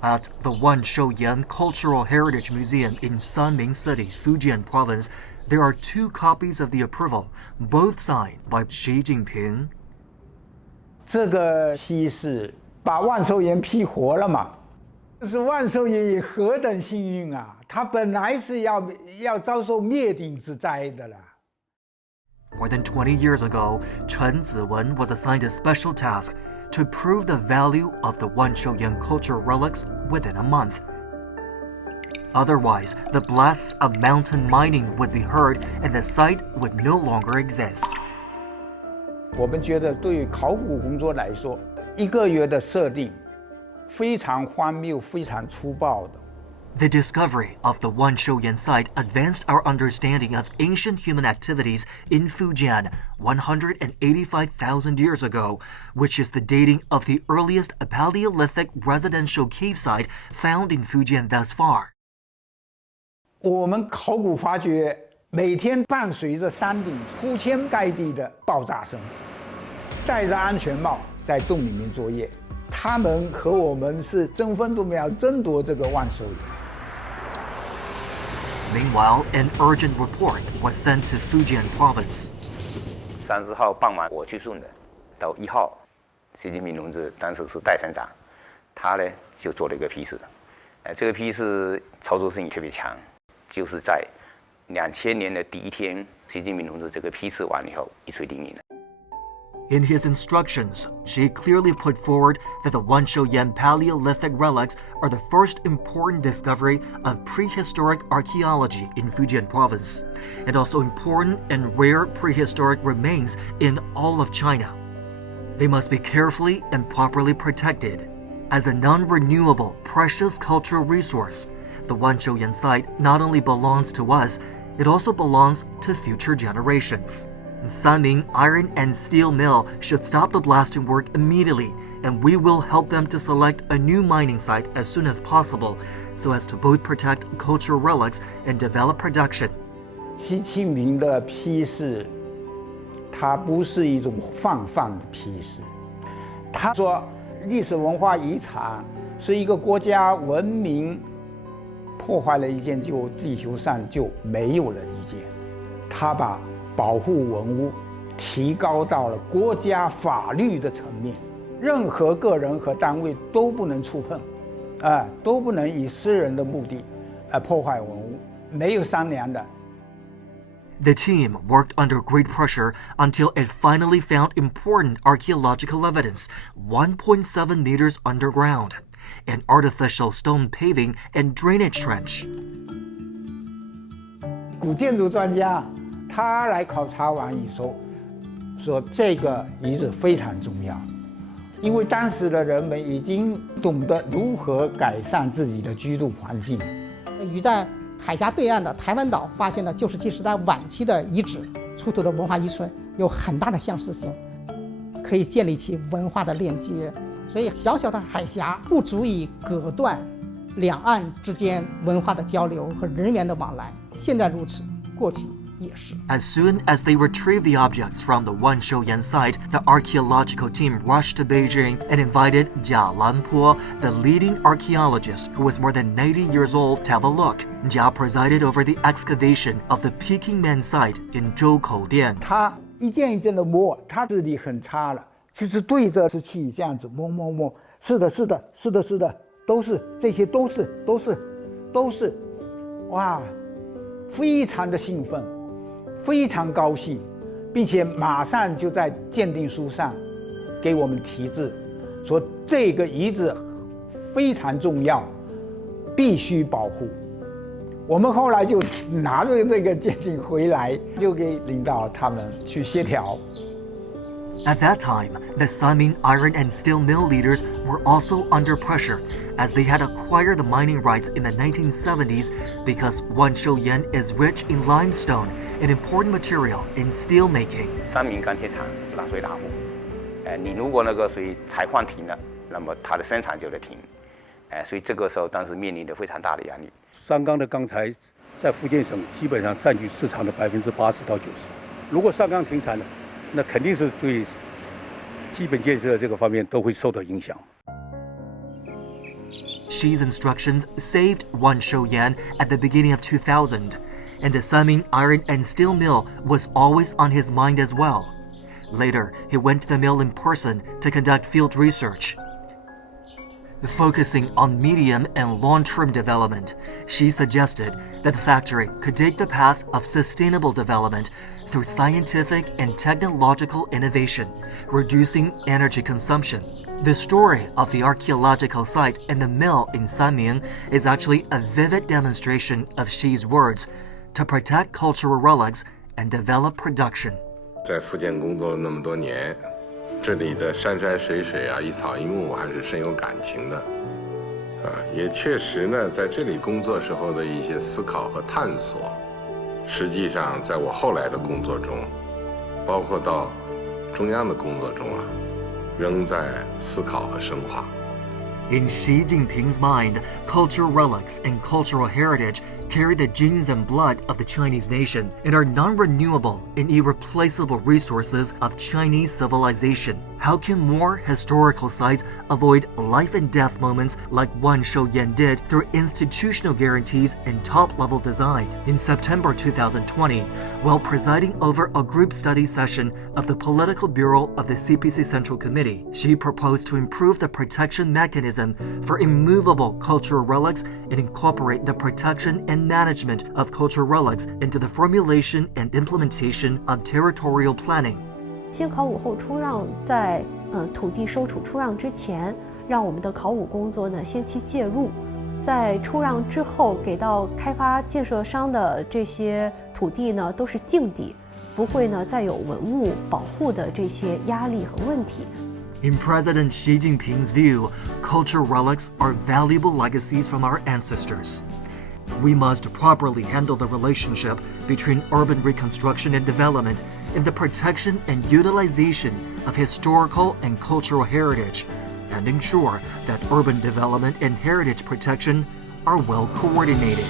At the Wanshouyan Cultural Heritage Museum in Sanming City, Fujian Province, there are 2 copies of the approval, both signed by Xi Jinping. 这个西是把万寿岩批活了嘛？这是万寿岩何等幸运啊！它本来是要遭受灭顶之灾的了。More than 20 years ago, Chen Ziwen was assigned a special task to prove the value of the Wanshouyan cultural relics within a month. Otherwise, the blasts of mountain mining would be heard and the site would no longer exist. 我们觉得对于考古工作来说，1个月的设定非常荒谬、非常粗暴的。The discovery of the Wanshouyan Site advanced our understanding of ancient human activities in Fujian 185,000 years ago, which is the dating of the earliest Paleolithic residential cave site found in Fujian thus far. 我们考古发掘每天伴随着山顶铺天盖地的爆炸声，戴着安全帽在洞里面作业，他们和我们是争分夺秒争夺这个万寿岩。Meanwhile, an urgent report was sent to Fujian Province. 30号傍晚我去送的，到1号，习近平同志当时是代省长，他呢就做了一个批示，这个批示操作性特别强，就是在2000年的第1天，习近平同志这个批示完以后一锤定音了。In his instructions, Xi clearly put forward that the Wanshouyan Paleolithic relics are the first important discovery of prehistoric archaeology in Fujian Province, and also important and rare prehistoric remains in all of China. They must be carefully and properly protected. As a non-renewable, precious cultural resource, the Wanshouyan Site not only belongs to us, it also belongs to future generations. Sanming Iron and Steel Mill should stop the blasting work immediately, and we will help them to select a new mining site as soon as possible, so as to both protect cultural relics and develop production. 习近平的批示，它不是一种泛泛的批示。他说，历史文化遗产是一个国家文明破坏了一件，就地球上就没有了一件。他把保护文物提高到了国家法律的层面，任何个人和单位都不能触碰，都不能以私人的目的破坏文物，没有商量的。The team worked under great pressure until it finally found important archaeological evidence 1.7 meters underground, an artificial stone paving and drainage trench. 古建筑专家他来考察完以后，说这个遗址非常重要，因为当时的人们已经懂得如何改善自己的居住环境。与在海峡对岸的台湾岛发现的旧石器时代晚期的遗址出土的文化遗存有很大的相似性，可以建立起文化的链接。所以小小的海峡不足以隔断两岸之间文化的交流和人员的往来，现在如此，过去也是。As soon as they retrieved the objects from the Wanshouyan site, the archaeological team rushed to Beijing and invited Jia Lanpo, the leading archaeologist who was more than 90 years old, to have a look. Jia presided over the excavation of the Peking Man site in Zhoukou-dian. 他一件一件的摸，他智力很差了，就是对着石器这样子摸，是的，都是这些，都是，哇，非常的兴奋。非常高兴，并且马上就在鉴定书上给我们题字，说这个遗址非常重要，必须保护。我们后来就拿着这个鉴定回来，就给领导他们去协调。At that time, the Sanming Iron and Steel Mill leaders were also under pressure, as they had acquired the mining rights in the 1970s because Wanshouyan is rich in limestone, an important material in steel making. 三明钢铁厂是大水大户，你如果那个水采矿停了，那么它的生产就得停，所以这个时候当时面临的非常大的压力。三钢的钢材在福建省基本上占据市场的80%到90%，如果上钢停产了，那肯定是对基本建设这个方面都会受到影响。Xi's instructions saved Wanshouyan at the beginning of 2000, and the Sanming iron and steel mill was always on his mind as well. Later, he went to the mill in person to conduct field research. Focusing on medium and long-term development, Xi suggested that the factory could take the path of sustainable development through scientific and technological innovation, reducing energy consumption. The story of the archaeological site and the mill in Sanming is actually a vivid demonstration of Xi's words to protect cultural relics and develop production. 在福建工作了那么多年，这里的山山水水啊，一草一木还是深有感情的，也确实呢，在这里工作时候的一些思考和探索，实际上在我后来的工作中，包括到中央的工作中啊，仍在思考和深化。In Xi Jinping's mind, cultural relics and cultural heritage carry the genes and blood of the Chinese nation and are non-renewable and irreplaceable resources of Chinese civilization. How can more historical sites avoid life and death moments like Wanshouyan did through institutional guarantees and top-level design? In September 2020, while presiding over a group study session of the Political Bureau of the CPC Central Committee, Xi proposed to improve the protection mechanism for immovable cultural relics and incorporate the protection and management of cultural relics into the formulation and implementation of territorial planning. 先考武后出让，在土地收储出让之前，让我们的考武工作呢先期介入，在出让之后给到开发建设商的这些土地呢都是净地，不会呢再有文物保护的这些压力和问题。In President Xi Jinping's view, cultural relics are valuable legacies from our ancestors. We must properly handle the relationship between urban reconstruction and development in the protection and utilization of historical and cultural heritage, and ensure that urban development and heritage protection are well coordinated.